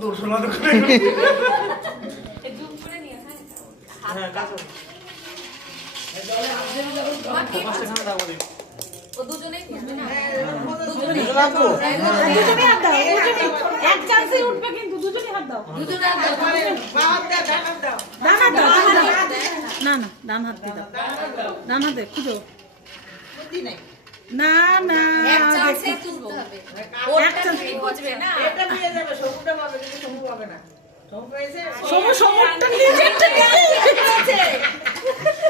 দর্শনা করে হ্যাঁ কাছে ও দুজনেই খুঁজবে না দুজনেই হাত দাও এক চান্সে উঠবে কিন্তু দুজনেই হাত দাও দুজনে হাত দাও ডান হাত দাও না না ডান হাত দিয়ে দাও ডান হাতে খুঁজো না না এক চান্সে তুলতে হবে ওটা তুমি খুঁজবে না এটা পেয়ে যাবে সবুটা পাবে কিন্তু সবু পাবে না সবু পেয়েছে সবু সবুটা নিজেরটা নিয়েছে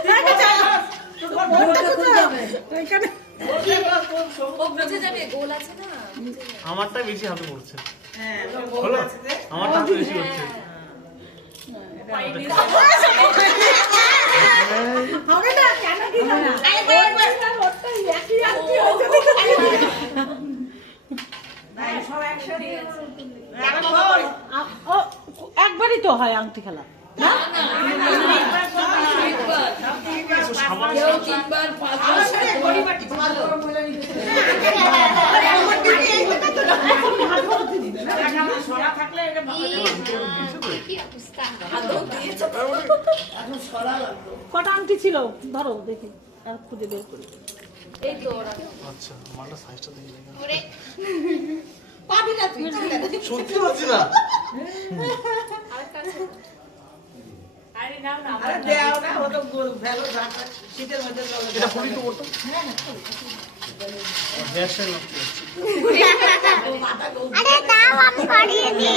দেখো যাও ওটা খুঁজে হবে এখানে ও বুঝে যাবে গোল আছে না আমারটা বেশি হাতে পড়ছে হ্যাঁ হলো আমারটা হাতে বেশি হচ্ছে হবে না কেন কি না একই একই হয়েছে সব একসাথে একবারই তো হয় আংটি খেলা না না কেউ তিনবার পাঁচবার সরা থাকলে এটা কটা আংটি ছিল ধরো দেখি আর খুঁজে বের করি এই তো ওরা আচ্ছা আমারটা সাইজটা দেখি ওরে সত্যি পাচ্ছি না আরে নাও না আরে দেও না ও তো ভ্যালু রাখা শীতের মধ্যে চলে এটা পুরি তো করতো গ্যাসের নষ্ট আরে দাও আমি করিয়ে দিই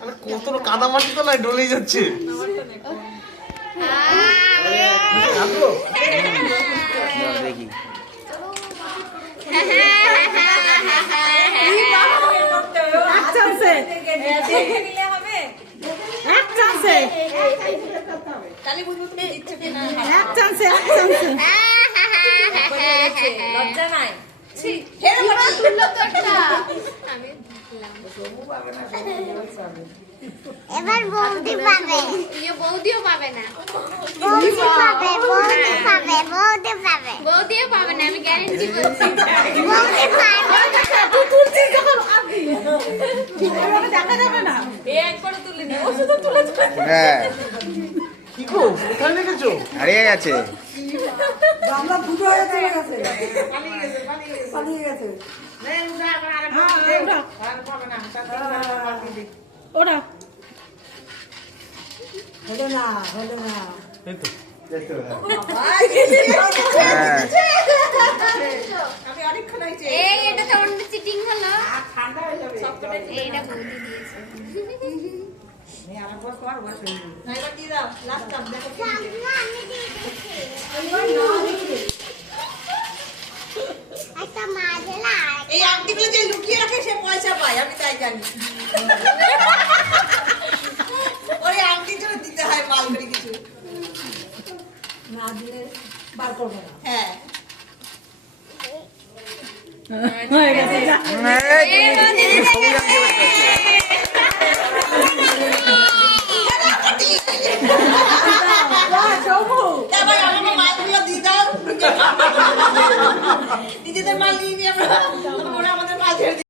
আরে কত কাদা মাটি তো নাই ডলে যাচ্ছে দেখি এক চান্সে দেখে নিলে হবে এক চান্সে তাহলে বুঝবো তুমি ইচ্ছে না এক চান্সে এক চান্সে লজ্জা নাই ছি হেরে বড় তুললো তো একটা আমি সবু পাবে না সবু পাবে এবার বৌদি পাবে ইয়ে বৌদিও পাবে না বৌদি পাবে বৌদি পাবে বৌদি পাবে বৌদিও পাবে না আমি গ্যারান্টি বলছি বৌদি পাবে তুই তুলছিস যখন এভাবে দেখা যাবে না এই একবার তুলে নি ও শুধু তুলেছে হ্যাঁ কি গো কোথায় রেখেছো হারিয়ে গেছে আমরা ফুটো হয়ে চলে গেছে পালিয়ে গেছে পালিয়ে গেছে নেই উঠা আবার আরে আর পাবে না তাতে পালিয়ে দিই ওরা এই তো হ্যাঁ আমি অনেকক্ষণ হয়েছে এই এটা তো অন্য চিটিং হলো আর ঠান্ডা হয়ে যাবে এইটা বৌদি দিয়েছে এই আরেকবার কর বাস হয়ে যাবে না এবার দিয়ে দাও লাস্ট টাইম দেখো কি দিবে। আমি দিয়ে দিচ্ছি একটা মাজলা এই আংটিগুলো যে লুকিয়ে রাখে সে পয়সা পায় আমি তাই জানি ওই আংটির জন্য দিতে হয় মাল করে কিছু না দিলে বার করবে না হ্যাঁ হয়ে গেছে এই, তুমি ছবি আঁকতে